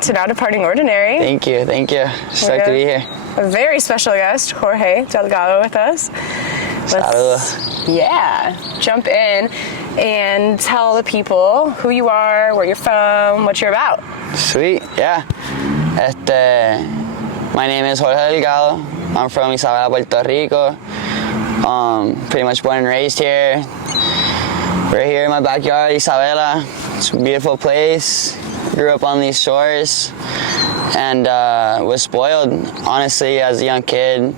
welcome to Now Departing Ordinary. Thank you. Stoked to be here. A very special guest, Jorge Delgado, with us. Let's jump in and tell the people who you are, where you're from, what you're about. Sweet, yeah. My name is Jorge Delgado. I'm from Isabela, Puerto Rico. Pretty much born and raised here. We're here in my backyard, Isabela. It's a beautiful place. Grew up on these shores and was spoiled, honestly, as a young kid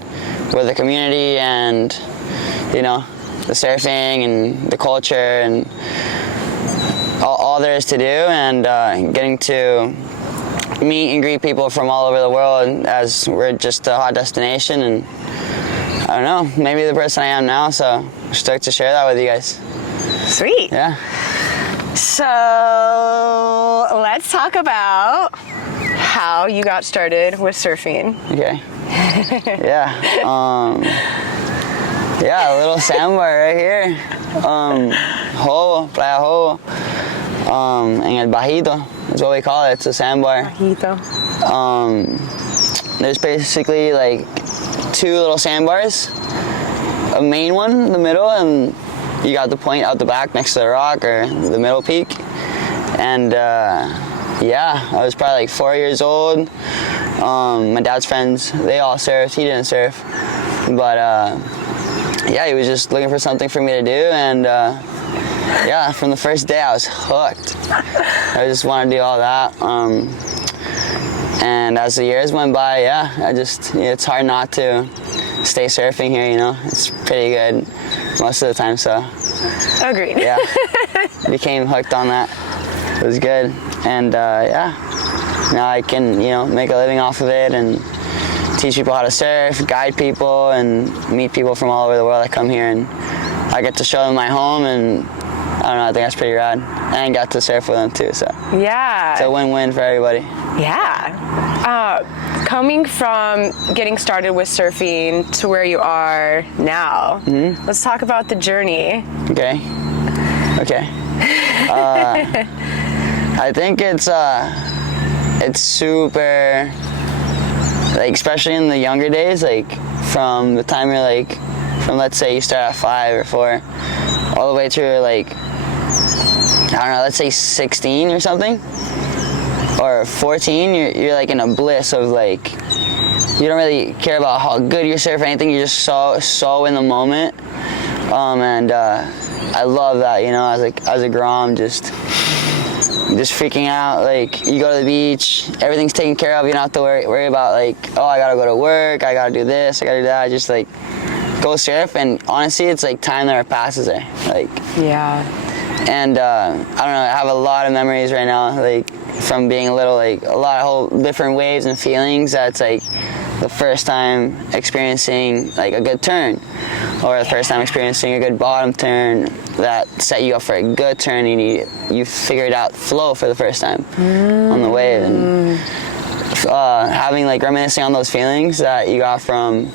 with the community and, you know, the surfing and the culture and all there is to do, and getting to meet and greet people from all over the world, as we're just a hot destination. And I don't know, maybe the person I am now, so I'm stoked to share that with you guys. Sweet. Yeah. So let's talk about how you got started with surfing. Okay. Yeah. Yeah, a little sandbar right here. Playa Ho. En el Bajito. That's what we call it. It's a sandbar. Bajito. There's basically like two little sandbars. A main one in the middle, and you got the point out the back next to the rock or the middle peak. And yeah, I was probably like 4 years old. My dad's friends, they all surfed. He didn't surf. But yeah, he was just looking for something for me to do. And yeah, from the first day I was hooked. I just wanted to do all that. And as the years went by, yeah, it's hard not to stay surfing here, you know. It's pretty good most of the time, so. Agreed. Yeah, became hooked on that. It was good. And yeah, now I can, you know, make a living off of it and teach people how to surf, guide people, and meet people from all over the world that come here, and I get to show them my home, and I don't know, I think that's pretty rad. And got to surf with them too, so. Yeah. It's a win-win for everybody. Yeah. Coming from getting started with surfing to where you are now, let's talk about the journey. Okay. I think it's super, like, especially in the younger days, like from the time you're like, from let's say you start at 5 or 4, all the way to like, I don't know, let's say 16 or something, or 14, you're like in a bliss of like, you don't really care about how good you surf or anything, you're just so in the moment. And I love that, you know, as a Grom, just freaking out. Like, you go to the beach, everything's taken care of, you don't have to worry about like, oh, I gotta go to work, I gotta do this, I gotta do that. Just like go surf, and honestly, it's like time never passes there. Like, yeah. And I don't know, I have a lot of memories right now, like from being a little, like a lot of whole different waves and feelings. That's like the first time experiencing like a good turn, or the first time experiencing a good bottom turn that set you up for a good turn, and you figured out flow for the first time on the wave, and having like reminiscing on those feelings that you got from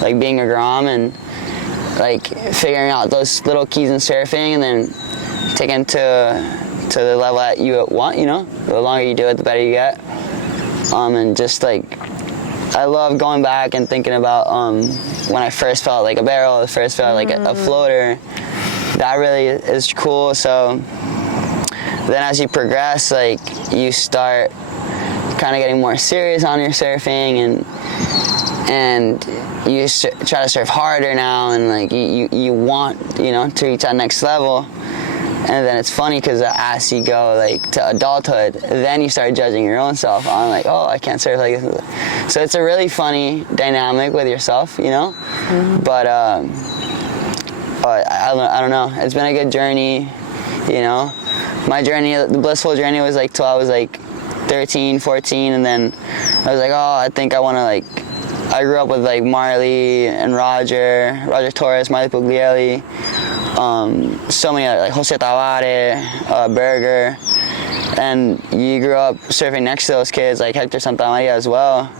like being a Grom, and like figuring out those little keys in surfing, and then taking to the level that you want, you know. The longer you do it, the better you get. And just like, I love going back and thinking about when I first felt like a barrel, first felt like a floater. That really is cool. So then as you progress, like you start kind of getting more serious on your surfing, and you try to surf harder now, and like you want, you know, to reach that next level. And then it's funny because as you go like to adulthood, then you start judging your own self on like, oh, I can't surf like this. So it's a really funny dynamic with yourself, you know. But I don't know. It's been a good journey, you know. My journey, the blissful journey, was like till I was like 13, 14, and then I was like, oh, I think I want to like. I grew up with like Marley and Roger Torres, Marley Puglielli. So many like Jose Tavares, Berger, and you grew up surfing next to those kids like Hector Santamaria as well,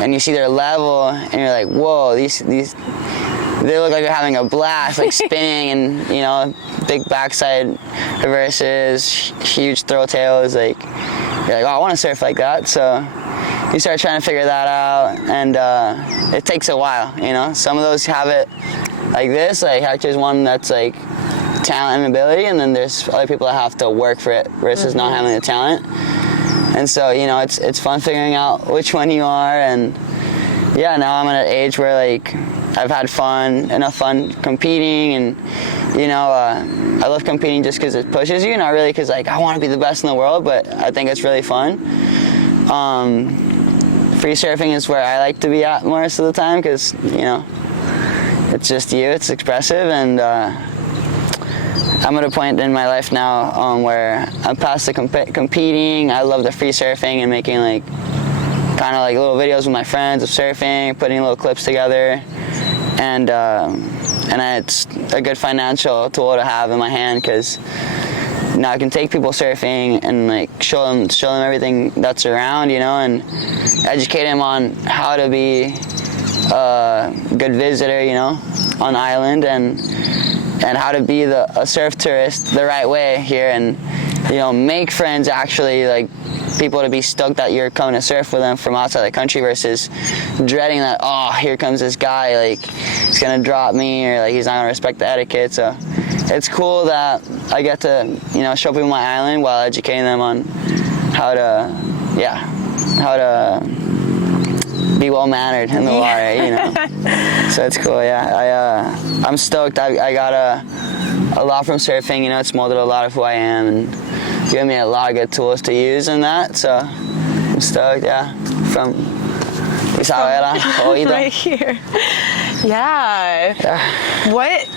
and you see their level, and you're like, whoa, these they look like they're having a blast, like spinning, and you know, big backside reverses, huge throw tails, like, you're like, oh, I want to surf like that. So you start trying to figure that out, and it takes a while, you know. Some of those have it like this, like Hector's one that's like talent and ability, and then there's other people that have to work for it versus not having the talent. And so, you know, it's fun figuring out which one you are. And yeah, now I'm at an age where like I've had enough fun competing, and you know, I love competing just because it pushes you, not really because like I want to be the best in the world, but I think it's really fun. Free surfing is where I like to be at most of the time because, you know, it's just you, it's expressive, and I'm at a point in my life now where I'm past the competing. I love the free surfing and making like kind of like little videos with my friends of surfing, putting little clips together, and it's a good financial tool to have in my hand because now I can take people surfing and like show them everything that's around, you know, and educate them on how to be a good visitor, you know, on the island, and how to be a surf tourist the right way here, and you know, make friends, actually, like people to be stoked that you're coming to surf with them from outside the country versus dreading that, oh, here comes this guy, like he's gonna drop me, or like he's not gonna respect the etiquette. So it's cool that I get to, you know, show people my island while educating them on how to be well mannered in the water, you know. So it's cool, yeah. I'm stoked. I got a lot from surfing, you know. It's molded a lot of who I am and given me a lot of good tools to use in that. So I'm stoked, yeah. From Isabela, Oído. Right here. Yeah. What,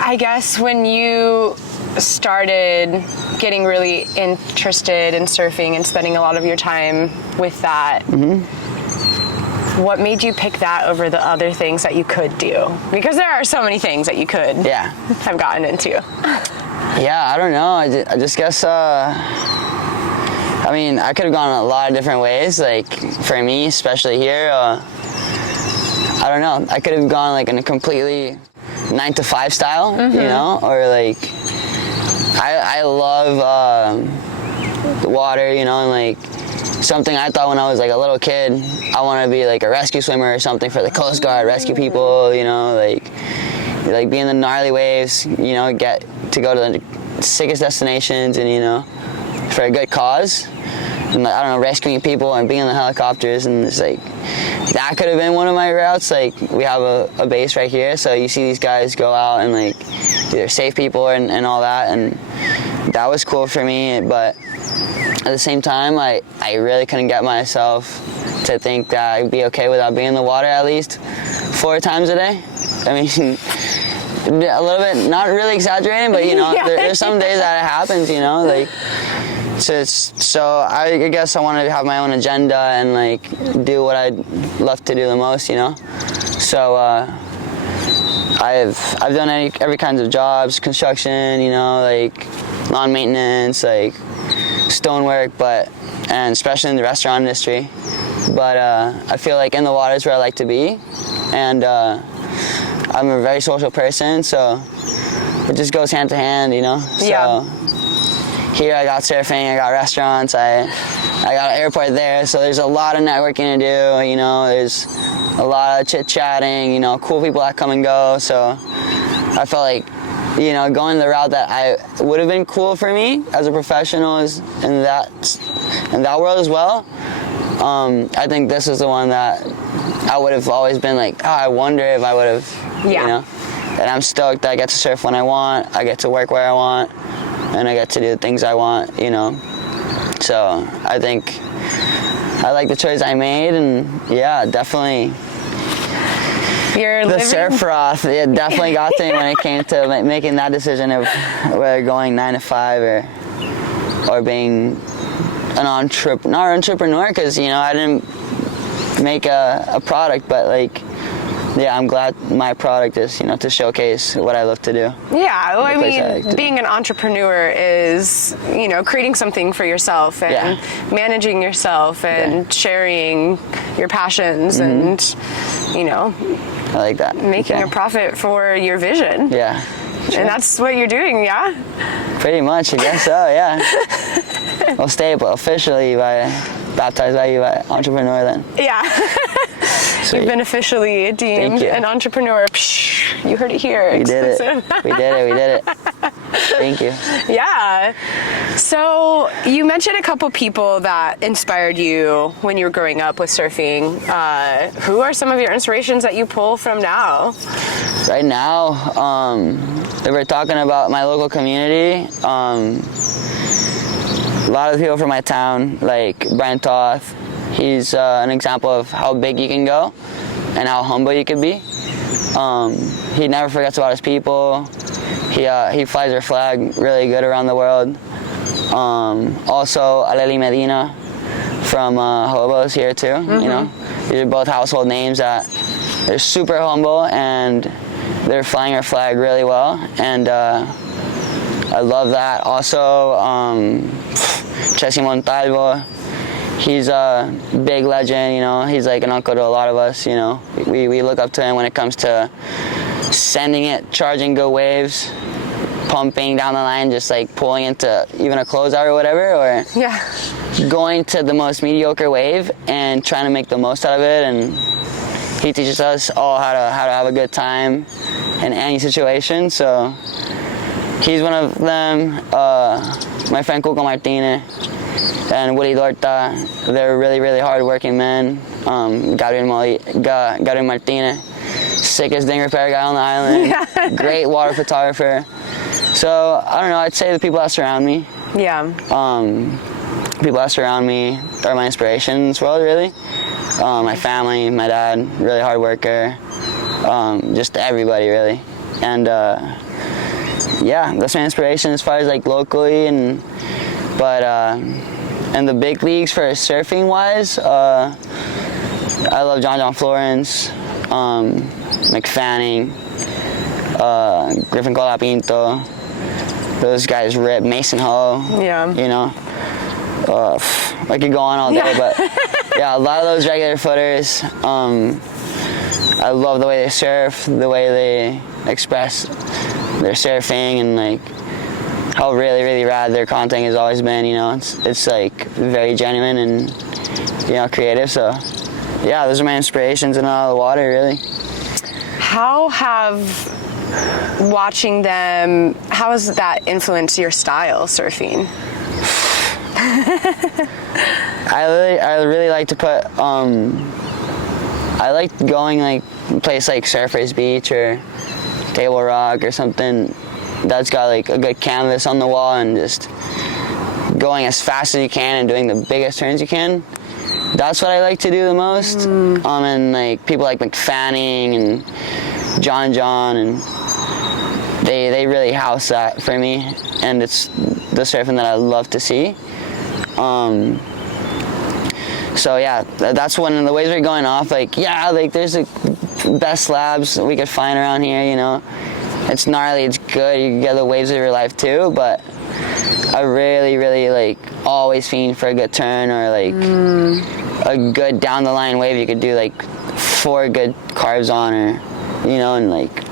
I guess, when you started getting really interested in surfing and spending a lot of your time with that, what made you pick that over the other things that you could do? Because there are so many things that you could have gotten into. Yeah, I don't know. I just guess, I mean, I could have gone a lot of different ways. Like, for me, especially here, I don't know. I could have gone like in a completely 9-to-5 style, you know? Or like, I love the water, you know, and like, something I thought when I was like a little kid, I want to be like a rescue swimmer or something for the Coast Guard, rescue people, you know, like be in the gnarly waves, you know, get to go to the sickest destinations, and you know, for a good cause, and like, I don't know, rescuing people and being in the helicopters, and it's like that could have been one of my routes. Like, we have a base right here, so you see these guys go out and like either save people and all that, and that was cool for me. But at the same time, I really couldn't get myself to think that I'd be okay without being in the water at least 4 times a day. I mean, a little bit, not really exaggerating, but you know, there's some days that it happens, you know, like, so I guess I wanted to have my own agenda and like do what I'd love to do the most, you know. So I've done every kind of jobs, construction, you know, like lawn maintenance, like stonework, and especially in the restaurant industry. But I feel like in the water is where I like to be, and I'm a very social person, so it just goes hand to hand, you know. So here I got surfing, I got restaurants, I got an airport there, so there's a lot of networking to do, you know. There's a lot of chit-chatting, you know, cool people that come and go. So I felt like, you know, going the route that I would have been cool for me as a professional is in that world as well. I think this is the one that I would have always been like, oh, I wonder if I would have, you know. And I'm stoked that I get to surf when I want, I get to work where I want, and I get to do the things I want, you know. So I think I like the choice I made, and yeah, definitely. The surf froth, it definitely got to me when it came to making that decision of whether going 9 to 5 or being an entrepreneur, because, you know, I didn't make a product, but like, yeah, I'm glad my product is, you know, to showcase what I love to do. Yeah, well, I mean, being an entrepreneur is, you know, creating something for yourself and managing yourself and sharing your passions and, you know, I like that. Making a profit for your vision. Yeah. Sure. And that's what you're doing, yeah? Pretty much, I guess so, yeah. I'll stay, but officially baptized by you by entrepreneur then. Yeah. You've been officially deemed an entrepreneur. Psh, you heard it here. We did it. We did it. Thank you. Yeah. So you mentioned a couple people that inspired you when you were growing up with surfing. Who are some of your inspirations that you pull from now? Right now, if we're talking about my local community, a lot of the people from my town, like Brian Toth, he's an example of how big you can go and how humble you can be. He never forgets about his people. He flies our flag really good around the world. Also, Aleli Medina from Hobos here too. You know, these are both household names that they're super humble and they're flying our flag really well. And I love that. Also, Chessy Montalvo. He's a big legend, you know. He's like an uncle to a lot of us, you know. We look up to him when it comes to sending it, charging good waves, pumping down the line, just like pulling into even a closeout or whatever, or going to the most mediocre wave and trying to make the most out of it. And he teaches us all how to have a good time in any situation. So he's one of them. My friend Cuco Martinez and Willie Dorta, they're really, really hard-working men. Gabriel Martinez, sickest ding repair guy on the island, great water photographer. So, I don't know, I'd say the people that surround me. Yeah. People that surround me are my inspiration in this world, really. My family, my dad, really hard worker, just everybody, really. And, yeah, that's my inspiration as far as, like, locally, but in the big leagues for surfing wise, I love John Florence, McFanning, Griffin Colapinto. Those guys rip. Mason Ho. Yeah. You know, I could go on all day, but yeah, a lot of those regular footers. I love the way they surf, the way they express their surfing, and like how really, really rad their content has always been. You know, it's like very genuine and, you know, creative. So yeah, those are my inspirations in all the water, really. How have watching them, how has that influenced your style surfing? I really like to put, I like going like a place like Surfers Beach or Table Rock or something that's got like a good canvas on the wall and just going as fast as you can and doing the biggest turns you can. That's what I like to do the most. And like people like McFanning and John and they really house that for me, and it's the surfing that I love to see. So yeah, that's when the waves are going off. Like there's the best slabs we could find around here. You know, it's gnarly, it's good. You can get the waves of your life too. But I really, really like always fiend for a good turn or like a good down the line wave. You could do like 4 good carves on, or you know, and like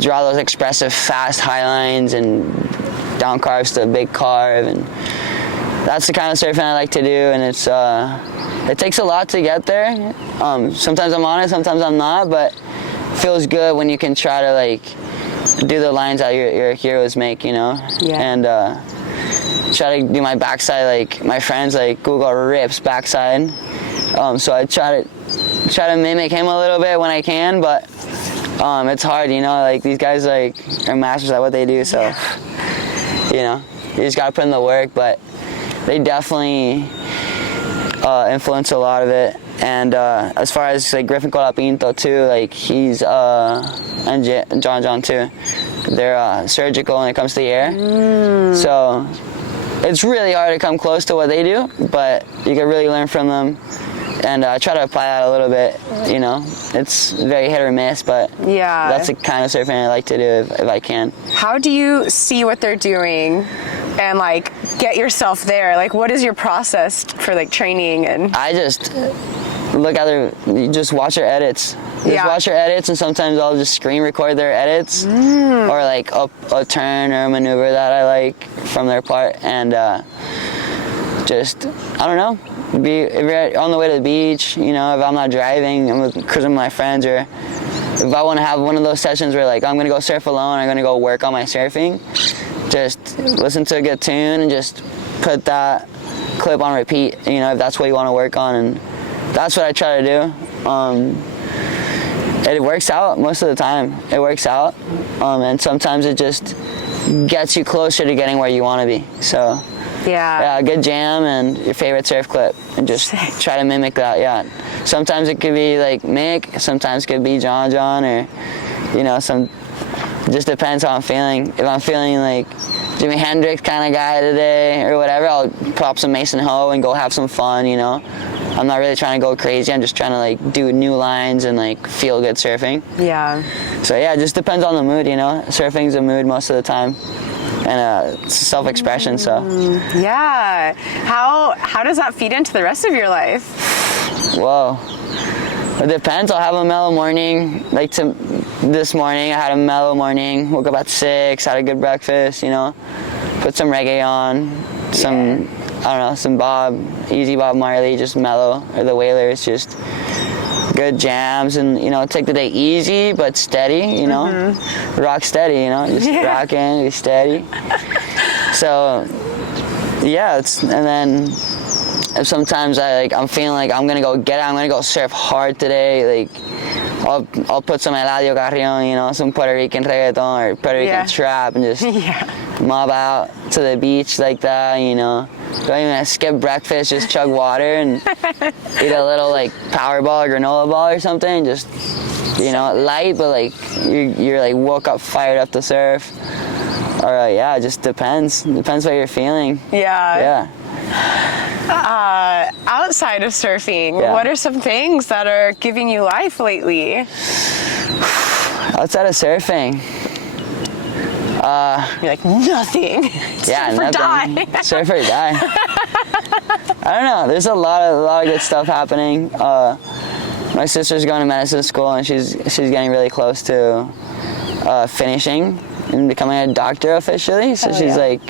draw those expressive fast high lines and down carves to a big carve, and that's the kind of surfing I like to do. And it's it takes a lot to get there. Sometimes I'm on it, sometimes I'm not, but it feels good when you can try to like do the lines that your heroes make, you know. And try to do my backside like my friends, like Google rips backside, so I try to mimic him a little bit when I can, but it's hard, you know, like these guys like are masters at what they do, so you know, you just gotta put in the work. But they definitely influence a lot of it. And as far as like Griffin Colapinto too, like he's and John too, they're surgical when it comes to the air. So it's really hard to come close to what they do, but you can really learn from them. And I try to apply that a little bit, you know. It's very hit or miss, but that's the kind of surfing I like to do if I can. How do you see what they're doing and like get yourself there? Like, what is your process for like training? And I just look at you just watch their edits. Watch their edits, and sometimes I'll just screen record their edits or like a turn or a maneuver that I like from their part, and just, I don't know, if you're on the way to the beach, you know, if I'm not driving, I'm cruising with my friends, or if I want to have one of those sessions where like I'm going to go surf alone, I'm going to go work on my surfing, just listen to a good tune and just put that clip on repeat, you know, if that's what you want to work on. And that's what I try to do. It works out most of the time. It works out. And sometimes it just gets you closer to getting where you want to be. So yeah, a good jam and your favorite surf clip, and just try to mimic that. Yeah, sometimes it could be like Mick, sometimes it could be John, or you know, it just depends how I'm feeling. If I'm feeling like Jimi Hendrix kind of guy today or whatever, I'll pop some Mason Ho and go have some fun, you know. I'm not really trying to go crazy. I'm just trying to like do new lines and like feel good surfing. Yeah. So yeah, it just depends on the mood, you know. Surfing's a mood most of the time, and it's self-expression. So yeah, how does that feed into the rest of your life? Whoa, it depends. I'll have a mellow morning. Like this morning, I had a mellow morning. Woke up at 6, had a good breakfast, you know. Put some reggae on, some I don't know, some easy Bob Marley, just mellow, or the Wailers, just good jams, and you know, take the day easy but steady, you know, rock steady, you know, just rocking, be steady. So yeah, and then if sometimes I'm feeling like I'm gonna go surf hard today, like I'll put some Eladio Carrion, you know, some Puerto Rican reggaeton or Puerto Rican trap, and just mob out to the beach like that, you know. Don't even skip breakfast, just chug water and eat a little like power ball or granola ball or something. Just, you know, light, but like you're like woke up fired up to surf. Or yeah, it just depends. Depends what you're feeling. Yeah. Outside of surfing, what are some things that are giving you life lately? Outside of surfing. You're like, nothing. Yeah, Surf or nothing. die. Surf or die. I don't know. There's a lot of good stuff happening. My sister's going to medicine school, and she's getting really close to finishing and becoming a doctor officially. So she's like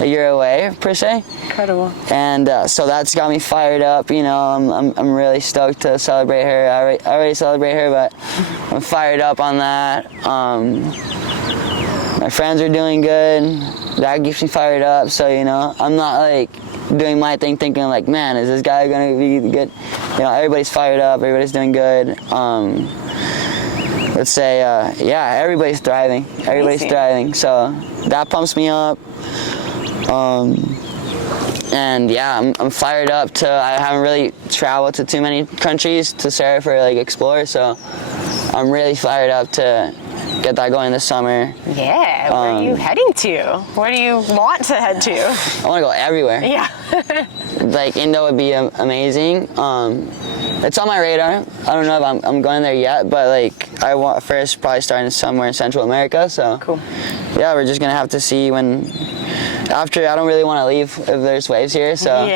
a year away per se. Incredible. And so that's got me fired up. You know, I'm really stoked to celebrate her. I already celebrate her, but I'm fired up on that. My friends are doing good. That keeps me fired up. So, you know, I'm not like doing my thing thinking like, man, is this guy gonna be good? You know, everybody's fired up. Everybody's doing good. Let's say, everybody's thriving. Everybody's thriving. So that pumps me up. And yeah, I'm fired up I haven't really traveled to too many countries to surf or like explore. So I'm really fired up to get that going this summer. Yeah, where are you heading to? Where do you want to head to? I want to go everywhere. Yeah. Like Indo would be amazing. It's on my radar. I don't know if I'm going there yet, but like I want first probably starting somewhere in Central America. So cool. Yeah, we're just gonna have to see after. I don't really want to leave if there's waves here, so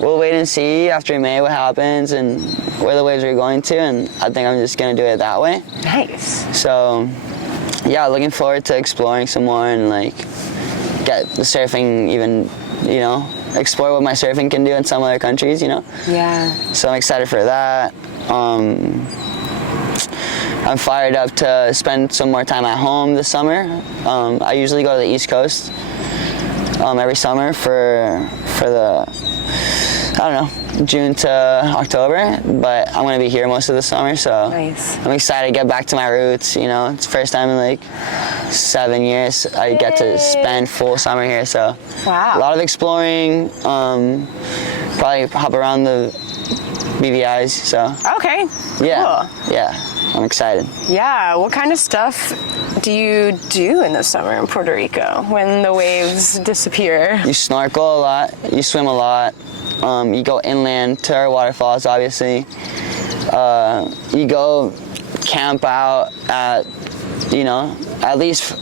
we'll wait and see after May what happens and where the waves are going to, and I think I'm just gonna do it that way. Nice. So yeah, looking forward to exploring some more and like get the surfing even, you know, explore what my surfing can do in some other countries, you know. Yeah. So I'm excited for that. I'm fired up to spend some more time at home this summer. I usually go to the East Coast every summer for the, I don't know, June to October, but I'm gonna be here most of the summer, so nice. I'm excited to get back to my roots, you know. It's the first time in like 7 years I get to spend full summer here, so a lot of exploring, probably hop around the BVIs, so. Okay, yeah, cool. Yeah, I'm excited. Yeah, what kind of stuff do you do in the summer in Puerto Rico when the waves disappear? You snorkel a lot, you swim a lot, you go inland to our waterfalls, obviously. You go camp out at, you know, at least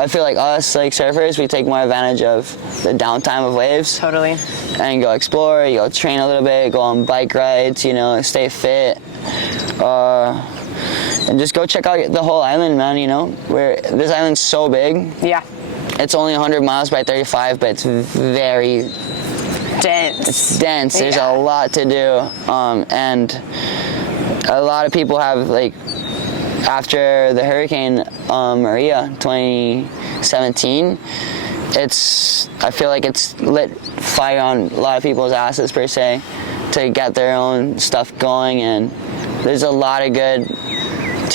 I feel like us, like surfers, we take more advantage of the downtime of waves. Totally. And you go explore, you go train a little bit, go on bike rides, you know, stay fit. And just go check out the whole island, man, you know. This island's so big. Yeah. It's only 100 miles by 35, but it's very, dense. It's dense. There's a lot to do, and a lot of people have, like, after the Hurricane Maria 2017, I feel like it's lit fire on a lot of people's asses, per se, to get their own stuff going. And there's a lot of good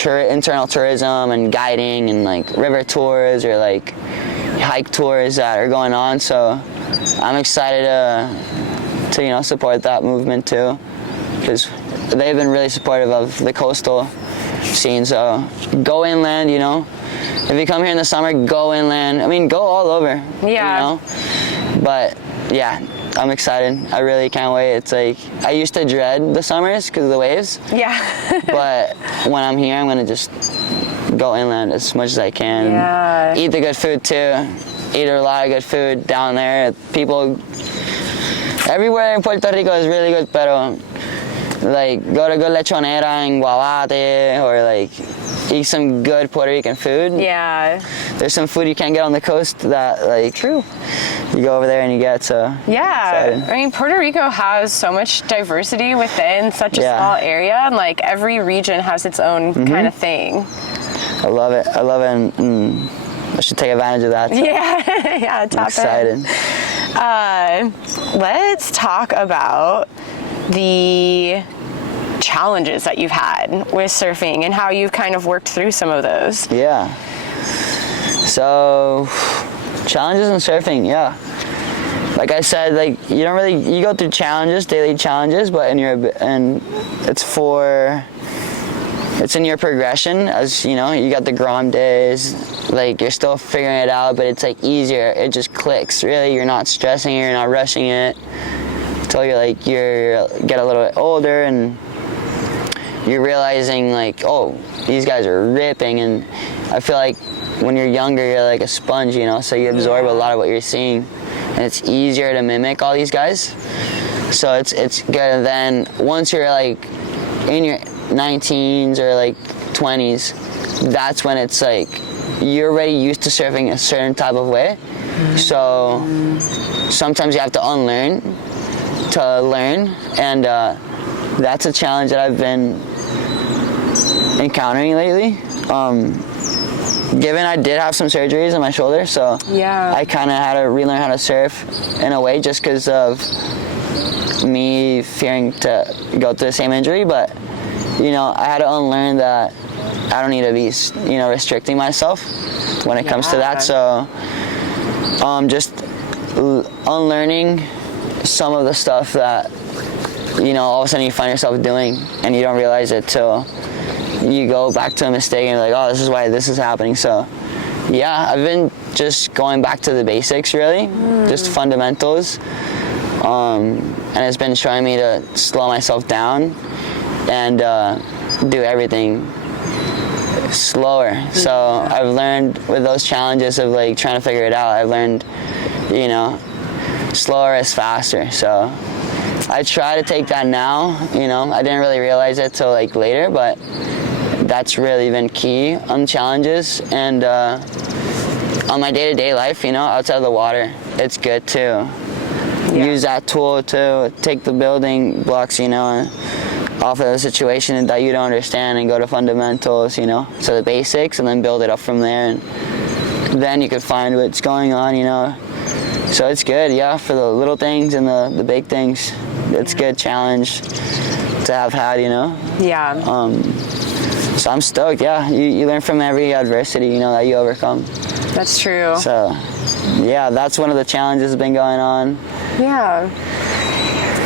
internal tourism and guiding and, like, river tours or, like, hike tours that are going on. So I'm excited to support that movement too, because they've been really supportive of the coastal scene. So go inland, if you come here in the summer, go inland. I mean, go all over. Yeah. But yeah, I'm excited. I really can't wait. It's like, I used to dread the summers because of the waves. Yeah. But when I'm here, I'm gonna just go inland as much as I can. Yeah. Eat the good food too. Eat a lot of good food down there. People everywhere in Puerto Rico is really good, pero like go to good lechonera in Guavate, or like eat some good Puerto Rican food. Yeah. There's some food you can't get on the coast that, like, True. you go over there and you get. So yeah, excited. I mean, Puerto Rico has so much diversity within such a small area, and like every region has its own kind of thing. I love it, and I should take advantage of that. So Yeah, I'm excited. Let's talk about the challenges that you've had with surfing and how you've kind of worked through some of those. Yeah. So, challenges in surfing, yeah. Like I said, like, you go through challenges, daily challenges, but it's in your progression, as you got the Grom days, like you're still figuring it out, but it's like easier, it just clicks, really. You're not stressing it, you're not rushing it, until you get a little bit older and you're realizing, like, oh, these guys are ripping. And I feel like when you're younger, you're like a sponge, so you absorb a lot of what you're seeing, and it's easier to mimic all these guys. So it's good. And then once you're like in your 19s or like 20s, that's when it's like you're already used to surfing a certain type of way. So sometimes you have to unlearn to learn, and that's a challenge that I've been encountering lately. Given I did have some surgeries on my shoulder, so I kind of had to relearn how to surf in a way, just because of me fearing to go through the same injury. But I had to unlearn that I don't need to be restricting myself when it comes to that. So just unlearning some of the stuff that all of a sudden you find yourself doing and you don't realize it till you go back to a mistake and you're like, oh, this is why this is happening. So yeah, I've been just going back to the basics, really, just fundamentals, and it's been showing me to slow myself down and do everything slower. So I've learned with those challenges of like trying to figure it out, I've learned slower is faster. So I try to take that now. I didn't really realize it till like later, but that's really been key on challenges. And on my day-to-day life, outside of the water, it's good to use that tool to take the building blocks, off of the situation that you don't understand, and go to fundamentals, so the basics, and then build it up from there, and then you could find what's going on, So it's good, for the little things and the big things. It's a good challenge to have had, So I'm stoked, You learn from every adversity, that you overcome. That's true. So, that's one of the challenges that's been going on. Yeah.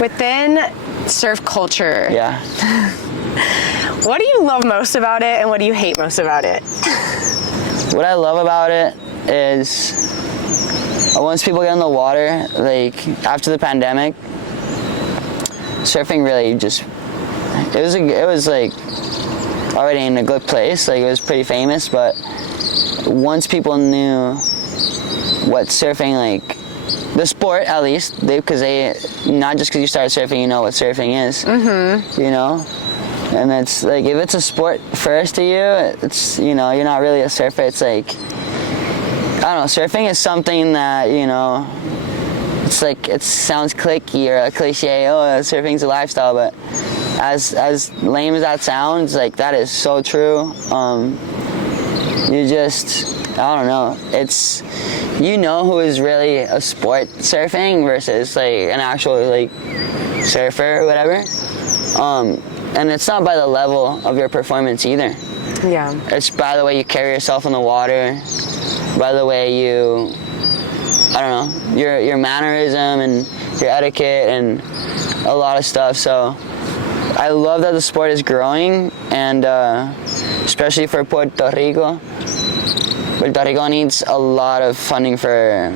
Within surf culture. Yeah. What do you love most about it, and what do you hate most about it? What I love about it is once people get in the water, like after the pandemic, surfing really just, it was like already in a good place, like it was pretty famous, but once people knew what surfing, like the sport at least, because they not just because you start surfing, you know what surfing is, and it's like, if it's a sport first to you, it's, you're not really a surfer. It's like, I don't know, surfing is something that, it's like, it sounds clicky or a cliche, oh, surfing's a lifestyle, but as lame as that sounds, like, that is so true. You just, I don't know, it's, you know who is really a sport surfing versus like an actual like surfer or whatever. And it's not by the level of your performance either. Yeah. It's by the way you carry yourself in the water, by the way you, I don't know, your mannerism and your etiquette and a lot of stuff. So I love that the sport is growing, and especially for Puerto Rico. Puerto Rico needs a lot of funding for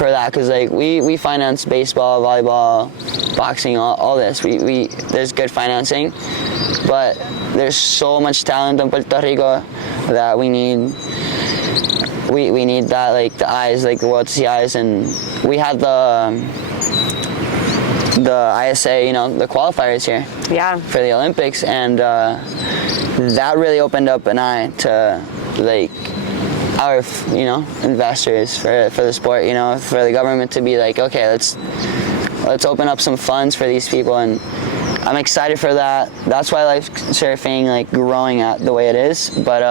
that, because like we finance baseball, volleyball, boxing, all this. There's good financing, but there's so much talent in Puerto Rico that we need that, like, the eyes, like the world to see eyes. And we had the ISA, you know, the qualifiers here. Yeah. For the Olympics, and that really opened up an eye to like our, you know, investors for the sport, you know, for the government to be like, okay, let's open up some funds for these people, and I'm excited for that. That's why I like surfing, like, growing at the way it is. But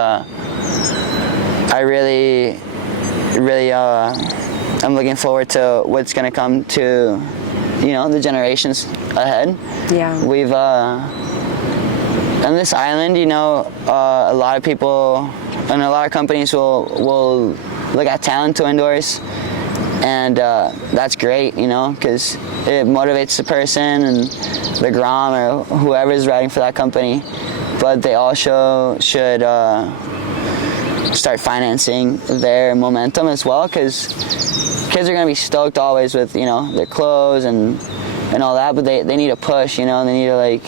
I really I'm looking forward to what's gonna come to, you know, the generations ahead. Yeah. We've on this island, you know, a lot of people and a lot of companies will look at talent to indoors, and that's great, you know, because it motivates the person and the Grom or whoever is riding for that company. But they also should start financing their momentum as well, because kids are going to be stoked always with, you know, their clothes and all that, but they need a push, you know. They need to, like,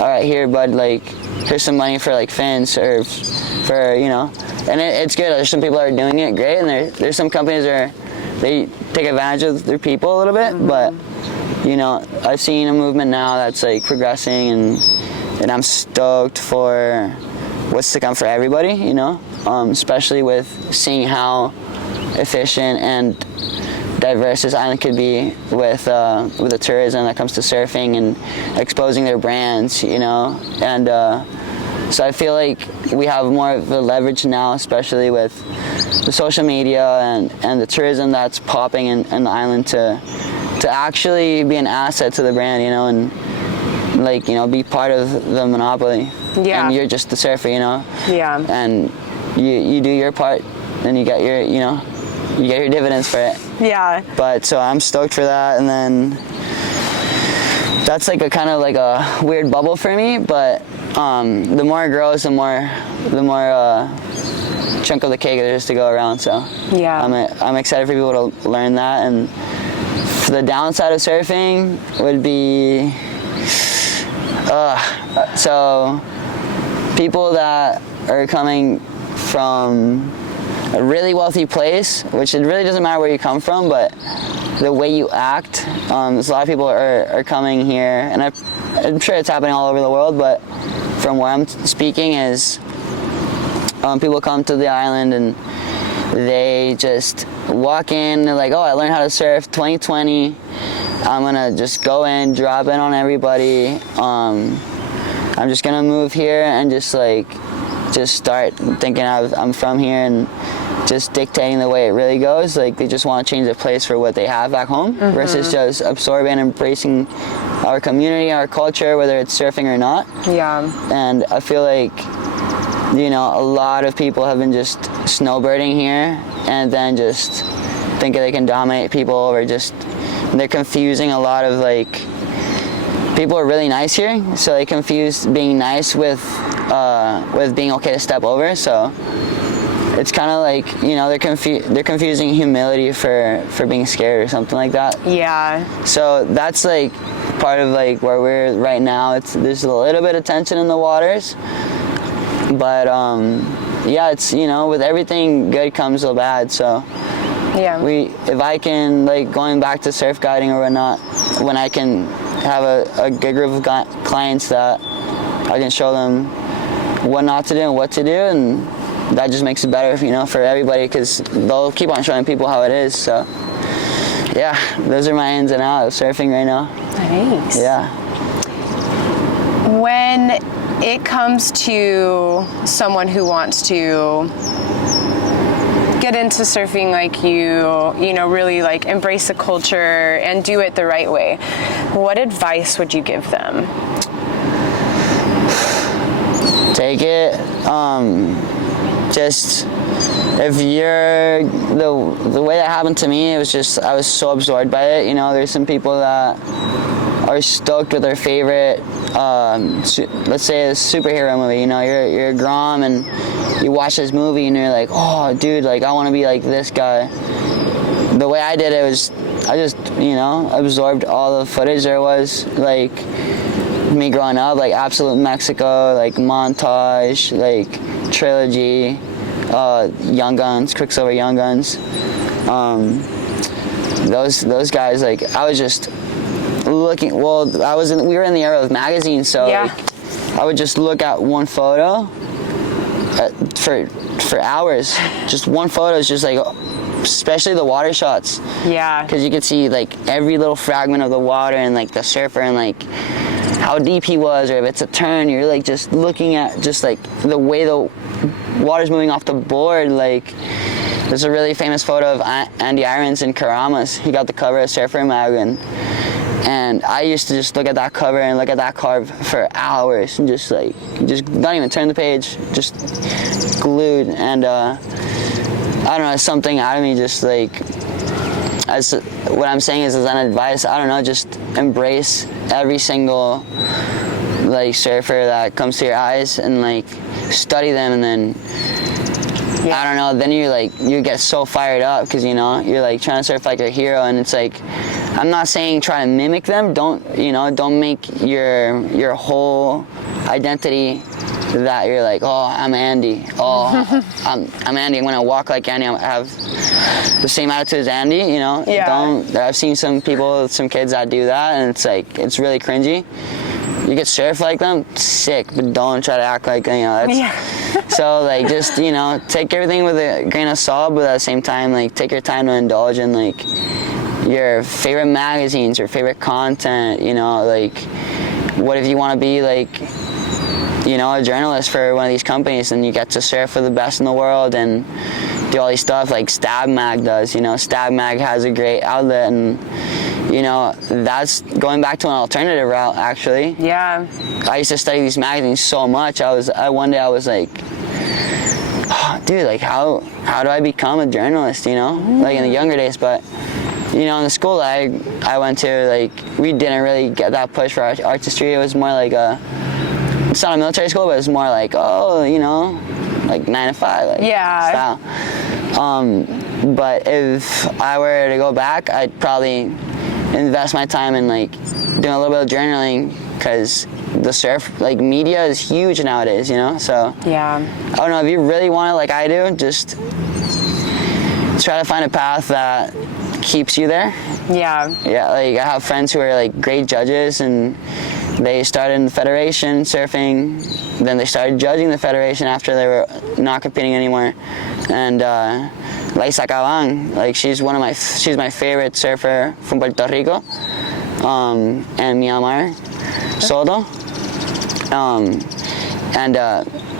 all right, here, bud, like, here's some money for, like, fins or for, you know. And it's good. There's some people that are doing it great, and there's some companies that they take advantage of their people a little bit. Mm-hmm. But, you know, I've seen a movement now that's, like, progressing, and I'm stoked for what's to come for everybody, you know, especially with seeing how efficient and diverse this island could be with the tourism that comes to surfing and exposing their brands, you know. And so I feel like we have more of a leverage now, especially with the social media and the tourism that's popping in the island to actually be an asset to the brand, you know, and, like, you know, be part of the monopoly. Yeah. And you're just the surfer, you know. Yeah. And you do your part, and you get your, you know, you get your dividends for it. Yeah. But so I'm stoked for that, and then that's like a kind of like a weird bubble for me. But the more it grows, the more chunk of the cake there is to go around. So yeah, I'm excited for people to learn that. And the downside of surfing would be so people that are coming from a really wealthy place, which it really doesn't matter where you come from, but the way you act. There's a lot of people are coming here, and I'm sure it's happening all over the world, but from where I'm speaking is people come to the island and they just walk in, they're like, oh, I learned how to surf 2020, I'm gonna just go in, drop in on everybody, I'm just gonna move here and just start thinking I'm from here and just dictating the way it really goes. Like, they just want to change the place for what they have back home, mm-hmm. versus just absorbing and embracing our community, our culture, whether it's surfing or not. Yeah. And I feel like, you know, a lot of people have been just snowbirding here and then just thinking they can dominate people, or just they're confusing a lot of, like, people are really nice here, so they confuse being nice with being okay to step over. So it's kind of like, you know, they're confusing humility for being scared or something like that. Yeah. So that's like part of like where we're right now. There's a little bit of tension in the waters, but yeah, it's, you know, with everything good comes a bad. So yeah, if I can, like, going back to surf guiding or whatnot, when I can have a good group of clients that I can show them what not to do and what to do, and that just makes it better, you know, for everybody, because they'll keep on showing people how it is. So yeah, those are my ins and outs of surfing right now. Nice. Yeah. When it comes to someone who wants to get into surfing like you know, really like embrace the culture and do it the right way, what advice would you give them? Take it. Just if you're the way that happened to me, it was just I was so absorbed by it. You know, there's some people that are stoked with their favorite, let's say a superhero movie. You know, you're a Grom and you watch this movie and you're like, oh, dude, like I want to be like this guy. The way I did it was I just, you know, absorbed all the footage there was, like me growing up, like Absolute Mexico, like Montage, like Trilogy, Young Guns, Quicksilver Young Guns. Those guys, like I was just looking. Well, we were in the era of magazines, so yeah. like, I would just look at one photo for hours. Just one photo is just like, especially the water shots. Yeah. Because you could see like every little fragment of the water and like the surfer and like how deep he was, or if it's a turn, you're like just looking at just like the way the water's moving off the board. Like there's a really famous photo of Andy Irons in Karamas. He got the cover of Surfer Mag, and I used to just look at that cover and look at that card for hours and just not even turn the page, just glued. And I don't know, it's something out of me, just like, as what I'm saying is as an advice, I don't know, just embrace every single like surfer that comes to your eyes and like study them, and then I don't know, then you get so fired up because, you know, you're like trying to surf like a hero, and it's like, I'm not saying try to mimic them, don't make your whole identity that you're like, oh, I'm Andy, I'm Andy, I'm gonna walk like Andy, I have the same attitude as Andy, you know. I've seen some kids that do that, and it's like, it's really cringy. You get surf like them, sick, but don't try to act like, you know, that's, so like, just, you know, take everything with a grain of salt, but at the same time, like, take your time to indulge in like your favorite magazines, your favorite content, you know, like, what if you want to be like, you know, a journalist for one of these companies, and you get to surf for the best in the world and do all these stuff like Stab Mag does, you know. Stab Mag has a great outlet, and, you know, that's going back to an alternative route, actually. Yeah. I used to study these magazines so much. One day I was like, oh, dude, like how do I become a journalist, you know? Like in the younger days, but, you know, in the school I went to, like, we didn't really get that push for artistry. It was more like it's not a military school, but it was more like, oh, you know, like 9 to 5, like, style. But if I were to go back, I'd probably invest my time in like doing a little bit of journaling, because the surf like media is huge nowadays, you know. So I don't know, if you really want it like I do, just try to find a path that keeps you there. Like I have friends who are like great judges, and they started in the federation surfing, then they started judging the federation after they were not competing anymore. And Laisa Cabang, like she's my favorite surfer from Puerto Rico, and Myanmar, Soto.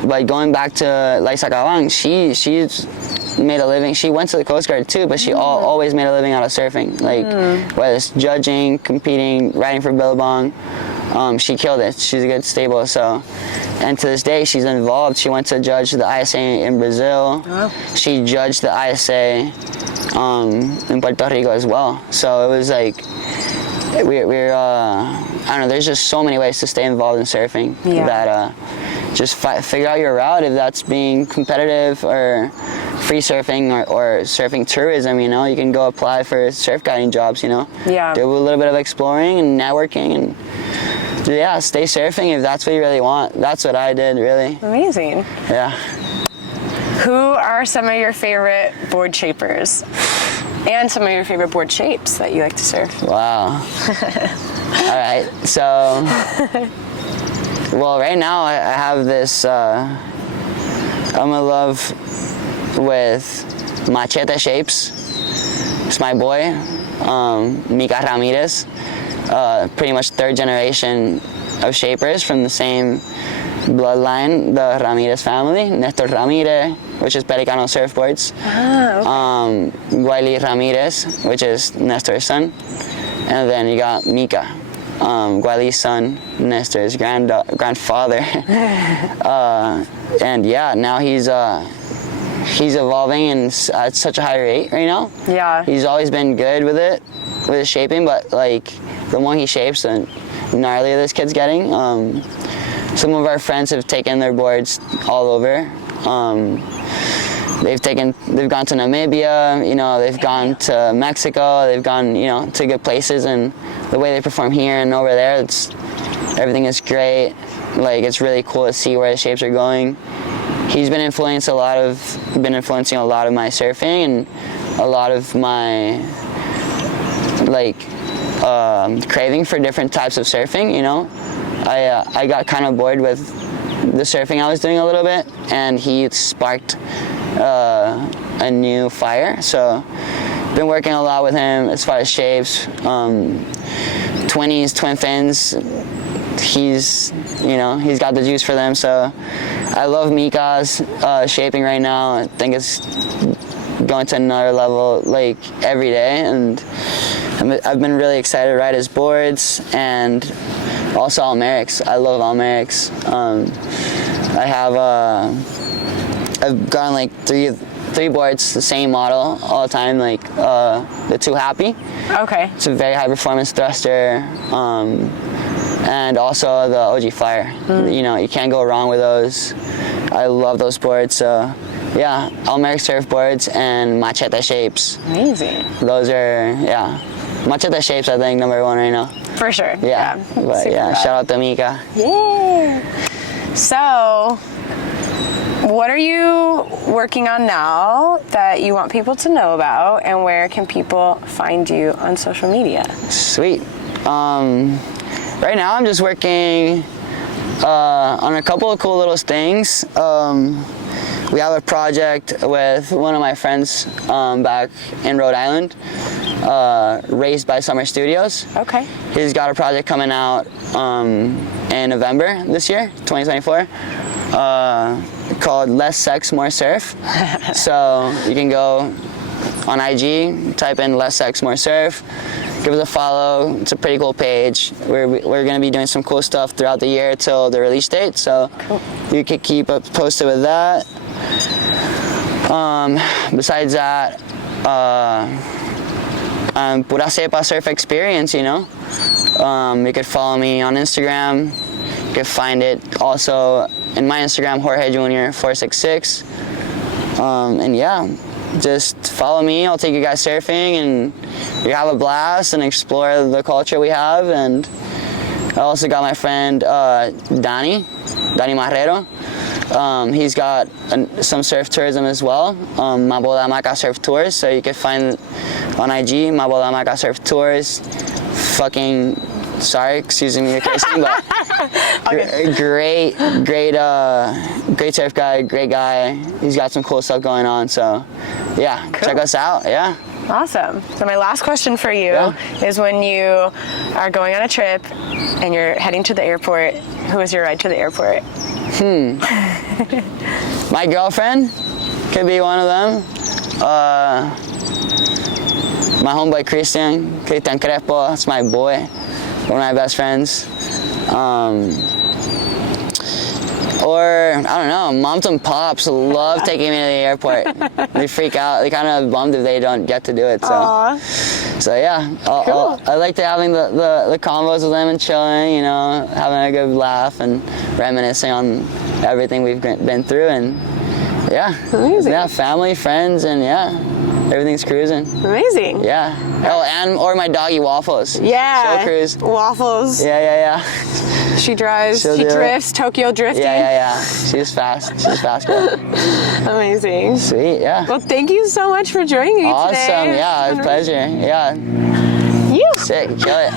But going back to Laisa Cabang, she's made a living. She went to the Coast Guard too, but she always made a living out of surfing. Like whether it's judging, competing, riding for Billabong, she killed it. She's a good stable. So, and to this day, she's involved. She went to judge the ISA in Brazil. Wow. She judged the ISA in Puerto Rico as well. So it was like we're I don't know. There's just so many ways to stay involved in surfing that just figure out your route. If that's being competitive or free surfing or surfing tourism, you know, you can go apply for surf guiding jobs, you know. Do a little bit of exploring and networking, and stay surfing if that's what you really want. That's what I did, really. Amazing. Yeah. Who are some of your favorite board shapers? And some of your favorite board shapes that you like to surf? Wow. All right, so, well, right now I have this, I'm in love with Machete Shapes. It's my boy. Mika Ramirez, pretty much third generation of shapers from the same bloodline, the Ramirez family. Nestor Ramirez, which is Pelicano Surfboards. Guaili Ramirez, which is Nestor's son. And then you got Mika, Guaili's son, Nestor's grandfather. And yeah, now he's evolving and at such a high rate right now. Yeah. He's always been good with his shaping, but like the more he shapes, the gnarlier this kid's getting. Some of our friends have taken their boards all over. They've gone to Namibia, you know, they've gone to Mexico, they've gone, you know, to good places, and the way they perform here and over there, everything is great. Like, it's really cool to see where the shapes are going. He's been influencing a lot of my surfing and a lot of my like craving for different types of surfing, you know. I got kind of bored with the surfing I was doing a little bit, and he sparked a new fire. So been working a lot with him as far as shapes, 20s, twin fins. He's got the juice for them. So I love Mika's shaping right now. I think it's going to another level like every day, and I've been really excited to ride his boards, and also Al Merrick's. I love Al Merrick's. I've gotten like three boards, the same model all the time, like the Too Happy. Okay. It's a very high performance thruster, and also the OG Flyer. You know, you can't go wrong with those. I love those boards. So yeah, Al Merrick surfboards and Machete shapes. Amazing. Those are, yeah. Machete shapes, I think, number one right now. For sure. Yeah. But yeah, shout out to Mika. Yeah. So, what are you working on now that you want people to know about, and where can people find you on social media? Sweet. Right now I'm just working on a couple of cool little things. We have a project with one of my friends back in Rhode Island, Raised by Summer Studios. Okay. He's got a project coming out in November this year, 2024, called Less Sex, More Surf. So you can go on IG, type in Less Sex, More Surf, give us a follow. It's a pretty cool page. We're going to be doing some cool stuff throughout the year till the release date, so cool. You can keep up posted with that. Besides that, Pura Cepa Surf Experience, you know. You could follow me on Instagram. You could find it also in my Instagram, Jorge Jr. 466. And yeah, just follow me. I'll take you guys surfing, and you have a blast and explore the culture we have. And I also got my friend Danny Marrero. He's got some surf tourism as well, Ma Boda Maca Surf Tours, so you can find on IG, Ma Boda Maca Surf Tours. Fucking, sorry, excuse me the cursing, but great surf guy, great guy. He's got some cool stuff going on, so yeah, cool. Check us out, yeah. Awesome. So my last question for you is, when you are going on a trip and you're heading to the airport, who is your ride to the airport? My girlfriend could be one of them. My homeboy Christian Crespo, that's my boy, one of my best friends. Or, I don't know, moms and pops love taking me to the airport. They freak out. They kind of bummed if they don't get to do it. So, so yeah, cool. I like to having the convos with them and chilling, you know, having a good laugh and reminiscing on everything we've been through. And yeah, amazing. Yeah, family, friends, and yeah, everything's cruising. Amazing. Yeah. Oh, or my doggy Waffles. Yeah. She'll cruise. Waffles. Yeah. She drives. She drifts. Tokyo drifting. Yeah. She's fast. She's fast girl. Amazing. Sweet. Yeah. Well, thank you so much for joining me today. Awesome. Yeah, it's a pleasure. Yeah. You. Sick. Kill it.